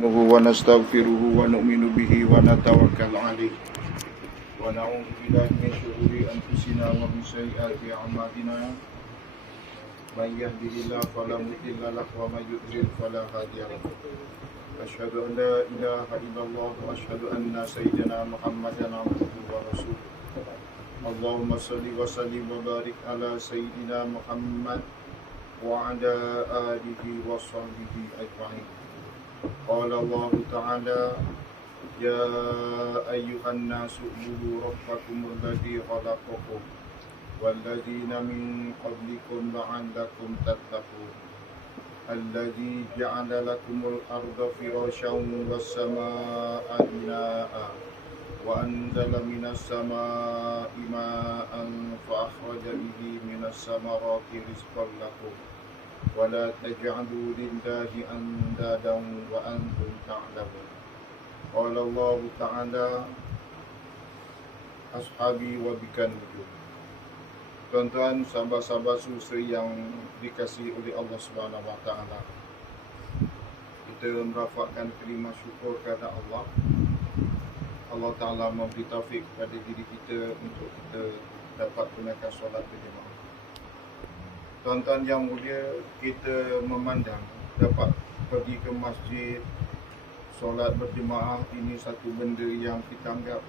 ونستغفره ونؤمن به ونتوكل عليه ونعوذ بالله من شرور أنفسنا ومن سيئات أعمالنا من يهده الله فلا مضل له ومن يضلل فلا هادي له أشهد أن لا إله إلا الله وأشهد أن سيدنا محمدا عبده ورسوله اللهم صل وسلم وبارك على سيدنا محمد وعلى آله وصحبه أجمعين. قال الله تعالى يا أيها الناس اعبدوا ربكم الذي خلقكم والذين من قبلكم لعلكم تتقون الذي جعل لكم الأرض فراشا والسماء بناء وأنزل من السماء ماء فأخرج به من الثمرات رزقا لكم ولا تجعلوا لله أندادا وأنتم تعلمون. قال الله تعالى Ashabi wa bikan wujud. Tuan-tuan, sahabat-sahabat susri yang dikasihi oleh Allah Subhanahu wa taala. Kita merafakkan kalimah syukur kepada Allah. Allah Taala memberi taufik kepada diri kita untuk kita dapat tunaikan solat berjemaah. Tuan-tuan yang mulia, kita memandang dapat pergi ke masjid, solat berjemaah ini satu benda yang kita anggap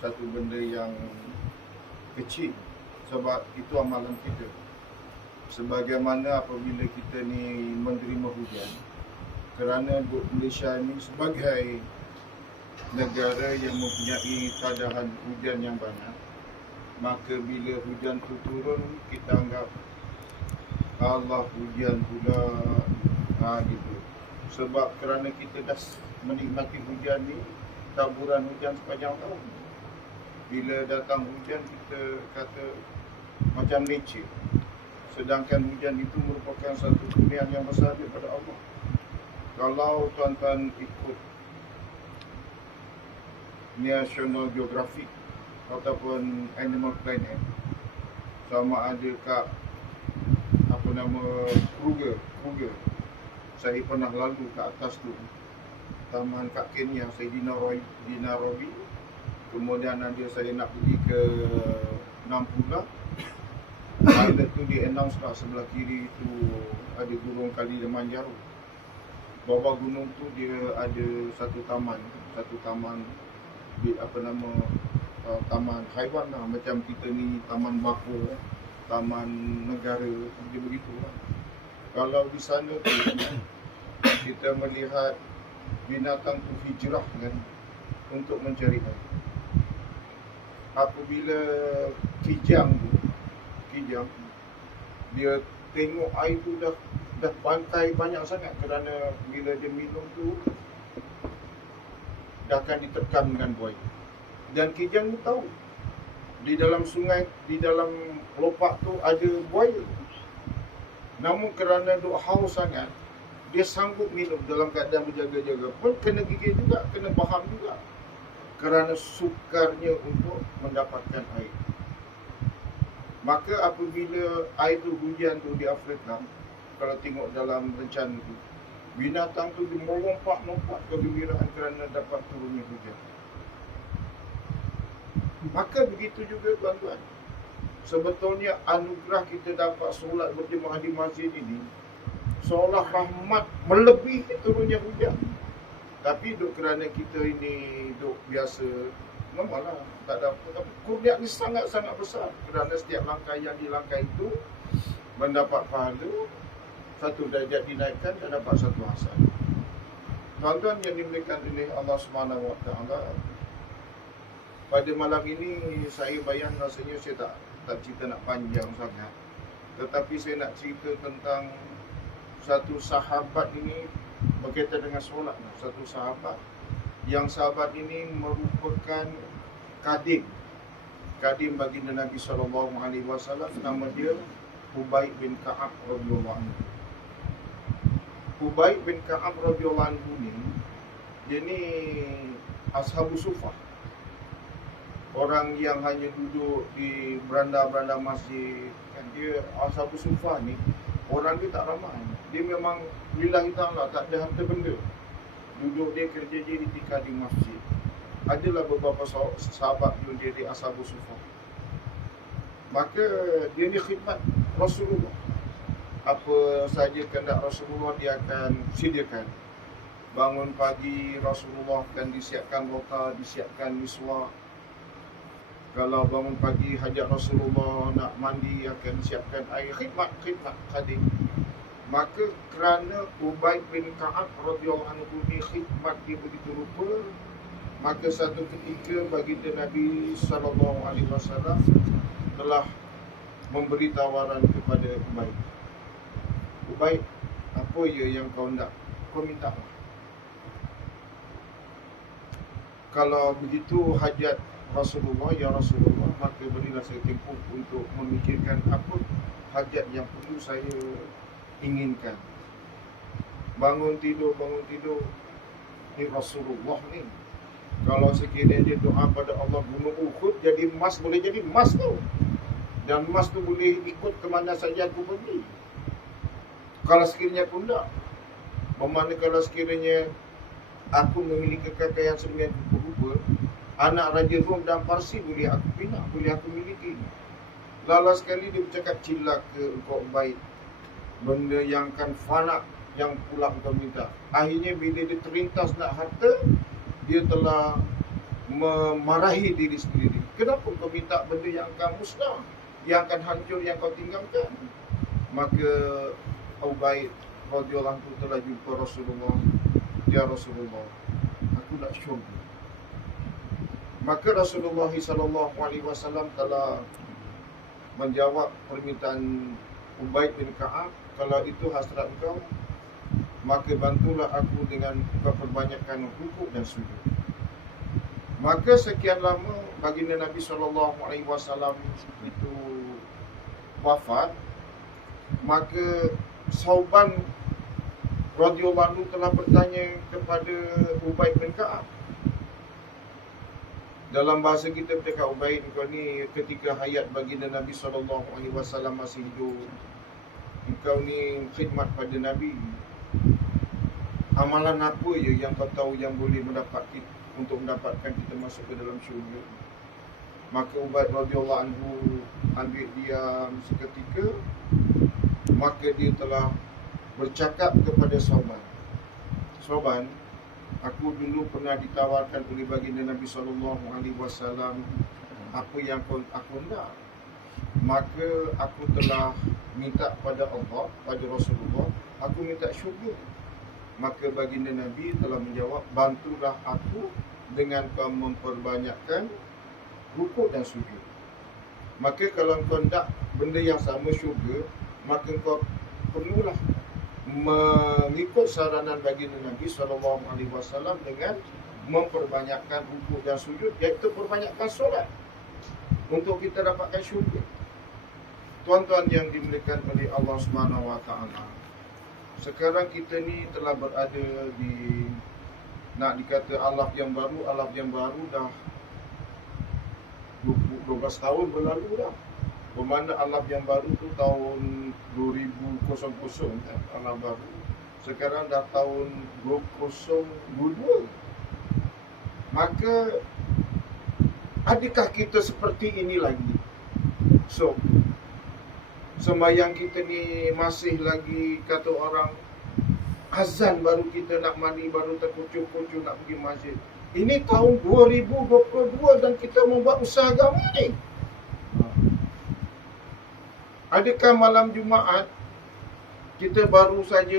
satu benda yang kecil, sebab itu amalan kita. Sebagaimana apabila kita ni menerima hujan, kerana Malaysia ini sebagai negara yang mempunyai kadaran hujan yang banyak, maka bila hujan tu turun, kita anggap Allah hujan pula, gitu. Sebab kerana kita dah menikmati hujan ni, taburan hujan sepanjang tahun. Bila datang hujan, kita kata macam nature. Sedangkan hujan itu merupakan satu kurniaan yang besar daripada Allah. Kalau tuan-tuan ikut National Geographic ataupun Animal Planet, sama ada kat Kruger, saya pernah lalu ke atas tu, taman kat Kenya, saya di Nairobi. Kemudian ada saya nak pergi ke Nampula. Pilot tu dia announce kat sebelah kiri tu ada gunung Kilimanjaro. Bawah gunung tu dia ada satu taman taman haiwan lah, macam kita ni taman bako, taman negara, dia begitu lah. Kalau di sana tu kita melihat binatang tu hijrah kan, untuk mencari air. Apabila kijang dia tengok air tu dah pantai banyak sangat, kerana bila dia minum tu dah akan ditekan dengan buaya. Dan kijang tu tahu di dalam sungai, di dalam lopak tu ada buaya. Namun kerana duk haus sangat, dia sanggup minum dalam keadaan berjaga-jaga. Pun kena gigit juga, kena faham juga, kerana sukarnya untuk mendapatkan air. Maka apabila air tu hujan tu di Afrika, kalau tengok dalam rencana tu, binatang tu dia melompat-lompat kegembiraan kerana dapat turunnya hujan. Maka begitu juga tuan-tuan, sebetulnya anugerah kita dapat solat berjemaah di masjid ini seolah rahmat melebihi turunnya hujan. Tapi kerana kita ini biasa, memanglah tak ada apa. Tapi kurniaan ini sangat-sangat besar, kerana setiap langkah yang dilangkah itu mendapat pahala, satu darjat dinaikkan dan dapat satu hasanah. Tuan-tuan yang dimuliakan oleh Allah Subhanahu wa taala, pada malam ini saya bayang rasanya saya tak cerita nak panjang sangat, tetapi saya nak cerita tentang satu sahabat ini berkaitan dengan solat. Satu sahabat yang sahabat ini merupakan kadim baginda Nabi SAW. Nama dia Ubay bin Ka'ab radhiyallahu anhu. Ubay bin Ka'ab radhiyallahu anhu dia ni ashabus sufah, orang yang hanya duduk di beranda-beranda masjid kan. Dia ashabus sufah ni, orang dia tak ramai. Dia memang lillahi ta'ala, tak ada harta benda. duduk dia kerja je itikaf di masjid. Adalah beberapa sahabat dulu dia di Ashabus Suffah. Maka dia ni khidmat Rasulullah. Apa saja kehendak Rasulullah dia akan sediakan. Bangun pagi Rasulullah akan disiapkan rota, disiapkan miswak. Kalau bangun pagi hajat Rasulullah nak mandi akan siapkan air. Khidmat khadim. Maka kerana Ubay bin Ka'ab radhiyallahu anhu ni khidmat dia begitu rupa, maka satu ketika baginda Nabi SAW telah memberi tawaran kepada Ubay. Ubay, apa ya yang kau nak? Kau minta lah. Kalau begitu hajat Rasulullah, ya Rasulullah, maka berilah saya tempoh untuk memikirkan apa hajat yang perlu saya inginkan. Bangun tidur, ni Rasulullah ni. Kalau sekiranya dia doa pada Allah gunung Uhud jadi emas, boleh jadi emas tu. Dan emas tu boleh ikut ke mana saja aku pergi. Kalau sekiranya aku tak, bermakna kalau sekiranya aku memiliki kekayaan sebenarnya rupa-rupa, anak Raja Rom dan Parsi boleh aku pindah, boleh aku miliki. Lala sekali dia bercakap, cilaka engkau baik, benda yang akan fana yang pula engkau minta. Akhirnya bila dia terlintas nak harta, dia telah memarahi diri sendiri. Kenapa engkau minta benda yang akan musnah, yang akan hancur, yang kau tinggalkan? Maka Ubaid radhiyallahu anhu telah jumpa Rasulullah. Ya Rasulullah, aku nak syurga. Maka Rasulullah SAW telah menjawab permintaan Ubaid bin Ka'ab, kalau itu hasrat engkau, maka bantulah aku dengan kau perbanyakkan rukuk dan sujud. Maka sekian lama baginda Nabi SAW itu wafat, maka Sauban radhiyallahu anhu telah bertanya kepada Ubaid bin Ka'ab. Dalam bahasa kita bercakap, Ubaid, kau ni ketika hayat baginda Nabi SAW masih hidup, engkau ni khidmat pada Nabi. Amalan apa je yang kau tahu yang boleh mendapatkan kita masuk ke dalam syurga? Maka Ubaid radhiyallahu anhu ambil diam seketika. Maka dia telah bercakap kepada Sauban, Sauban, aku dulu pernah ditawarkan oleh baginda Nabi SAW apa yang aku nak. Maka aku telah minta pada Allah, pada Rasulullah, aku minta syurga. Maka baginda Nabi telah menjawab, bantulah aku dengan kau memperbanyakkan rukuk dan sujud. Maka kalau kau nak benda yang sama syurga, maka kau perlulah mengikut saranan baginda Nabi SAW dengan memperbanyakkan rukuk dan sujud, iaitu perbanyakkan solat untuk kita dapatkan syurga. Tuan-tuan yang dimuliakan oleh Allah SWT, sekarang kita ni telah berada di, nak dikata alam yang baru dah 12 tahun berlalu dah. Bermakna alam yang baru tu tahun 2000 kan, alam baru. Sekarang dah tahun 2022. Maka adakah kita seperti ini lagi? So, sembahyang kita ni masih lagi, kata orang, azan baru kita nak mandi, baru terkucur-kucur nak pergi masjid. Ini tahun 2022 dan kita membuat usaha agama ni. Adakah malam Jumaat kita baru saja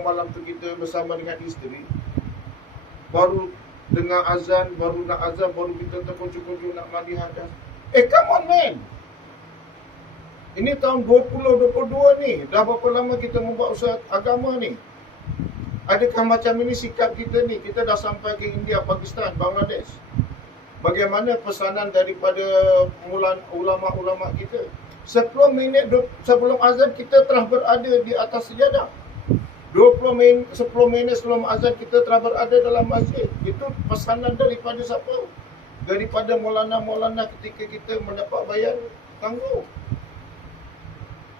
malam tu kita bersama dengan isteri, baru dengar azan, baru nak azan, baru kita terkucur-kucur nak mandi hadas. Come on man, ini tahun 2022 ni, dah berapa lama kita membuat usaha agama ni? Adakah macam ini sikap kita ni? Kita dah sampai ke India, Pakistan, Bangladesh. Bagaimana pesanan daripada ulama-ulama kita? 10 minit sebelum azan kita telah berada di atas sejadah. 10 minit sebelum azan kita telah berada dalam masjid. Itu pesanan daripada siapa? Daripada maulana-maulana ketika kita mendapat bayar tangguh.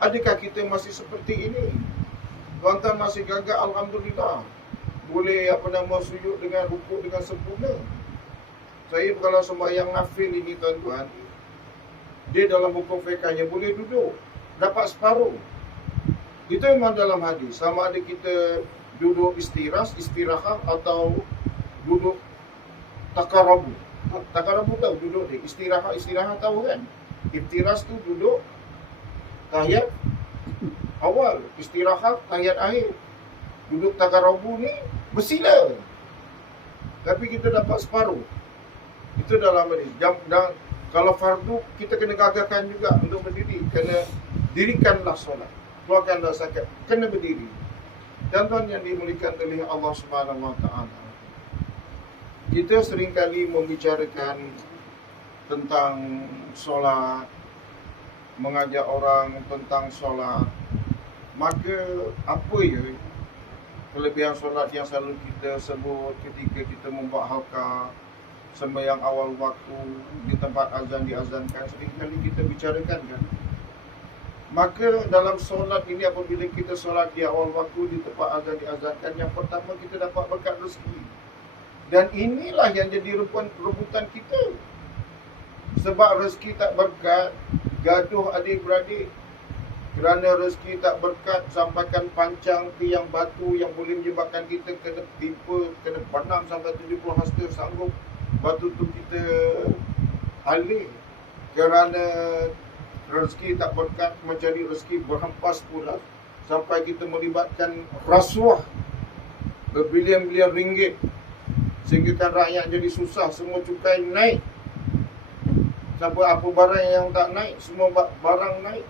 Adakah kita masih seperti ini? Tuan-tuan masih gagah, alhamdulillah. Boleh sujud dengan rukuk dengan sempurna. Saya kalau sembahyang nafil ini tuan-tuan, dia dalam hukum fiqhnya boleh duduk, dapat separuh. Itu memang dalam hadis. Sama ada kita duduk istirahat atau duduk takarabu. Takarabu tahu duduk dia. Istirahat tahu kan? Iftiras tu duduk tahiyat awal, istirahat tahiyat akhir. Duduk takarabu ni bersila. Tapi kita dapat separuh. Itu dalam hadis. Dan kalau fardu kita kena gagahkan juga untuk berdiri. Kena dirikanlah solat. Keluarkanlah zakat. Kena berdiri. Tuan-tuan yang dimuliakan oleh Allah Subhanahu Wa Taala. Kita seringkali membicarakan tentang solat, mengajak orang tentang solat. Maka apa ya kelebihan solat yang selalu kita sebut ketika kita membuat halqah, sembahyang awal waktu, di tempat azan diazankan, seringkali kita bicarakan kan. Maka dalam solat ini apabila kita solat di awal waktu, di tempat azan diazankan, yang pertama kita dapat berkat rezeki. Dan inilah yang jadi rebutan kita. Sebab rezeki tak berkat, gaduh adik-beradik. Kerana rezeki tak berkat, sampaikan pancang tiang batu yang boleh menyebabkan kita kena timpa, kena benam sampai 70 hasta sanggup batu tu kita alih. Kerana rezeki tak berkat, mencari rezeki berhempas pula, sampai kita melibatkan rasuah berbilion-bilion ringgit, sehingga kan rakyat jadi susah, semua cukai naik. Sampai apa barang yang tak naik, semua barang naik.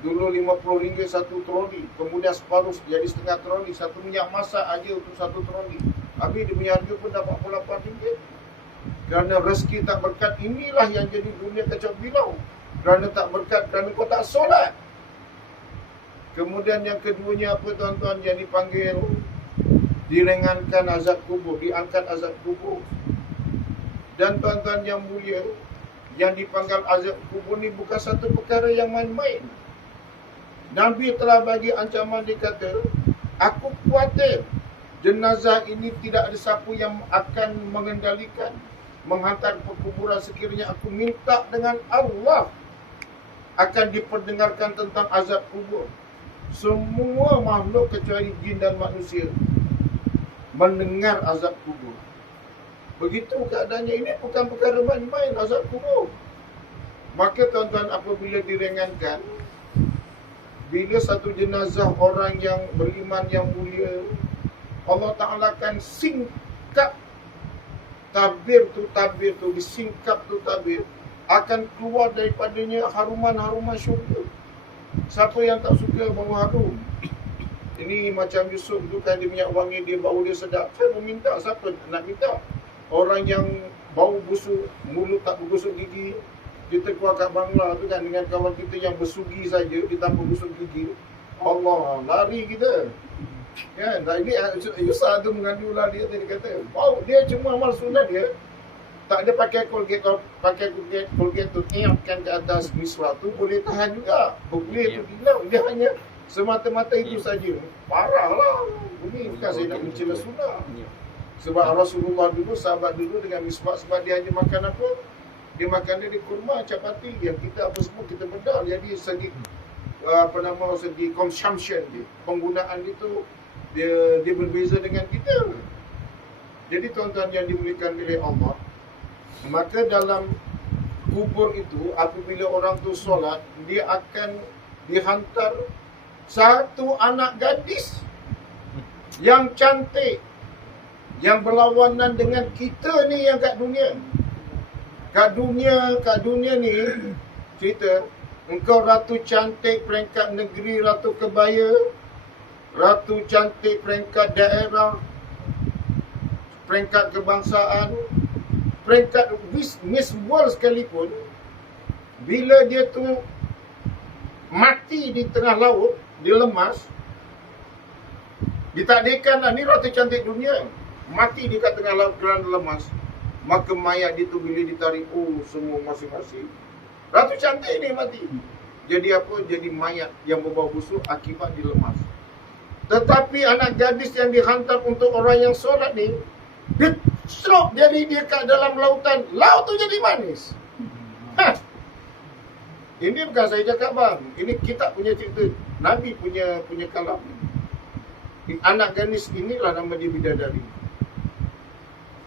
Dulu RM50 satu troli, kemudian separuh jadi setengah troli. Satu minyak masak aja untuk satu troli. Habis dia punya harga pun dapat RM48. Kerana rezeki tak berkat, inilah yang jadi dunia kacau bilau. Kerana tak berkat, kerana kau tak solat. Kemudian yang keduanya apa tuan-tuan, yang dipanggil diringankan azab kubur, diangkat azab kubur. Dan tuan-tuan yang mulia, yang dipanggil azab kubur ni bukan satu perkara yang main-main. Nabi telah bagi ancaman, dia kata, aku khawatir jenazah ini tidak ada siapa yang akan mengendalikan, menghantar perkuburan. Sekiranya aku minta dengan Allah, akan diperdengarkan tentang azab kubur. Semua makhluk kecuali jin dan manusia mendengar azab kubur. Begitu keadaannya. Ini bukan perkara main-main, azab kubur. Maka tuan-tuan, apabila diringankan, bila satu jenazah orang yang beriman yang mulia, Allah Ta'ala akan singkap tabir tu, disingkap tu tabir, akan keluar daripadanya haruman-haruman syurga. Siapa yang tak suka bau harum? Ini macam Yusuf tu kan, dia minyak wangi, dia bau dia sedap. Saya meminta, siapa nak minta? Orang yang bau busuk, mulut tak bergosok gigi. Kita keluar kat Bangla tu kan, dengan kawan kita yang bersugi saja, dia tanpa gosok gigi, Allah, lari kita. Kan, tadi Yusuf tu mengadulah dia kata, bau dia cuma amal sunat dia. Tak ada pakai Colgate tu tiapkan ke atas miswak tu, boleh tahan juga. Boleh tu hilang, dia hanya semata-mata itu saja. Parahlah. Ini bukan saya nak mencela sunnah. Sebab Rasulullah dulu, sahabat dulu dengan miswak, sebab dia hanya makan apa? Dia makan dia kurma, capati, yang kita apa semua kita bedal. Jadi segi segi consumption dia, penggunaan itu dia berbeza dengan kita. Jadi tuan-tuan yang dimuliakan oleh Allah, maka dalam kubur itu apabila orang tu solat, dia akan dihantar satu anak gadis yang cantik, yang berlawanan dengan kita ni yang kat dunia. Kat dunia ni, cerita, engkau ratu cantik peringkat negeri, ratu kebaya, ratu cantik peringkat daerah, peringkat kebangsaan, peringkat Miss World sekalipun, bila dia tu mati di tengah laut, dia lemas, ditakdirkan lah, ni ratu cantik dunia, mati di kat tengah laut kerana lemas. Maka mayat dia tu bila ditarik, semua masing-masing, ratu cantik ni mati. Jadi apa? Jadi mayat yang berbau busuk akibat dilemas. Tetapi anak gadis yang dihantar untuk orang yang solat ni, dia slop jadi dia kat dalam lautan, laut tu jadi manis. Ini bukan saya cakap bang, ini kita punya cerita, Nabi punya kalam. Anak gadis inilah nama dia bidadari.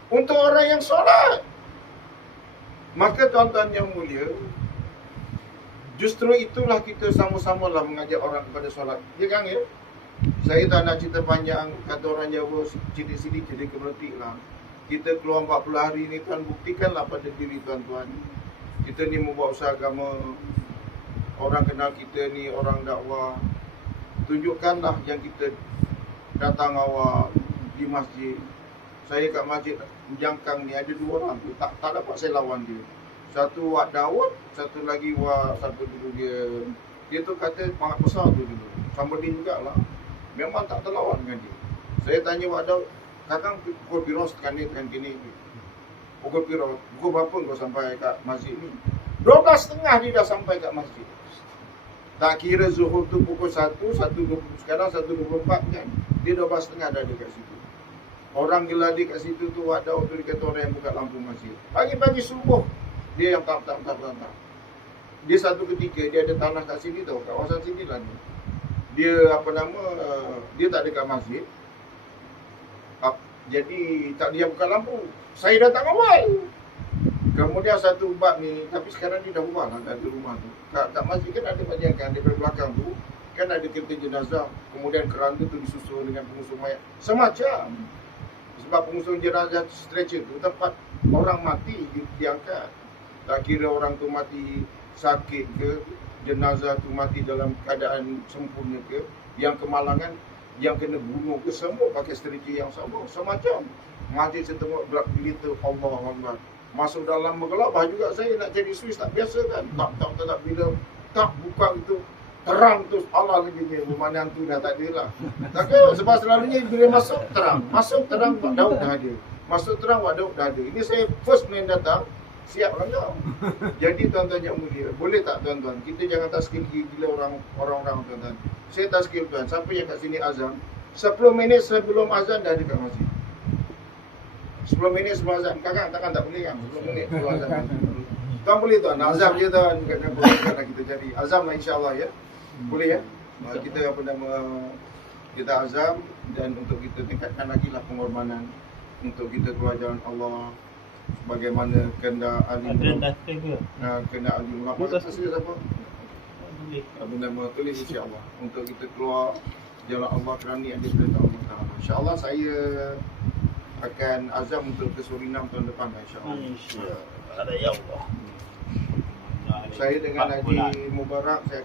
Untuk orang yang solat. Maka tuan-tuan yang mulia, justru itulah kita sama-sama lah mengajak orang kepada solat. Ya kan ya? Saya tak nak cerita panjang, kata orang Jawa, cerita sini jadi keberhenti lah. Kita keluar 40 hari ni, tuan buktikanlah pada diri tuan-tuan. Kita ni membuat usaha agama, orang kenal kita ni, orang dakwah. Tunjukkanlah yang kita datang awal di masjid. Saya kat masjid Jangkang ni ada 2 orang tu, tak dapat saya lawan dia. Satu Wak Daud, satu lagi Wak, siapa dulu dia tu kata sangat besar tu dulu. Sama dia jugalah. Memang tak terlawan dengan dia. Saya tanya Wak Daud, kakang pukul piro tekan gini. Pukul piro? Pukul berapa kau sampai kat masjid ni? 12.30 dia dah sampai kat masjid. Tak kira zuhur tu pukul 1, 1.20, sekarang 1.24 kan. Dia 12.30 dah ada kat situ. Orang geladi kat situ tu, Wak Daud tu dia kata orang yang buka lampu masjid. Pagi-pagi subuh, dia yang tak. Dia satu ketika, dia ada tanah kat sini tau, kawasan sini lah ni. Dia dia tak ada kat masjid. Jadi tak dia buka lampu. Saya datang awal. Kemudian satu bab ni, tapi sekarang dia dah ubah lah, dah ada rumah tu. Kat masjid kan ada bayangkan, daripada belakang tu, kan ada kereta jenazah. Kemudian keranda tu disusul dengan pengusung mayat. Semacam. Sebab pengusung jenazah stretcher tu, tempat orang mati diangkat. Tak kira orang tu mati sakit ke, jenazah tu mati dalam keadaan sempurna ke, yang kemalangan, yang kena bunuh ke, semua pakai stretcher yang sama. Semacam. Masjid saya tengok berita Allah Allah. Masuk dalam menggelabah juga saya nak jadi Swiss tak biasa kan. Tak bila tak buka itu terang tu Allah lagi dia. Bermakna tu dah tak ada lah. Takut sebab selalunya bila masuk terang Wak Daud dah ada. Masuk terang Wak Daud dah ada. Ini saya first main datang siap langgar. Jadi tuan-tuan yang mulia, boleh tak tuan-tuan kita jangan tak skill gila orang-orang tuan-tuan. Saya tak skill tuan. Siapa yang kat sini azan 10 minit sebelum azan dah ada kat masjid. 10 minit sebelum azan. Kakak takkan tak boleh kan 10 minit sebelum azan. Tuan boleh tuan, azam je tuan. Bukan kita cari azam lah insyaAllah ya. Boleh ya. Kita kita azam. Dan untuk kita tingkatkan lagi lah pengorbanan untuk kita keluar jalan Allah. Bagaimana kena alim ulama. Siapa benda tulis insyaAllah. Untuk kita keluar jalan Allah kerana ada perintah Allah Ta'ala. InsyaAllah saya akan azam untuk ke Suriname tahun depan insyaAllah. Ada ya Allah. Saya dengan Haji Mubarak saya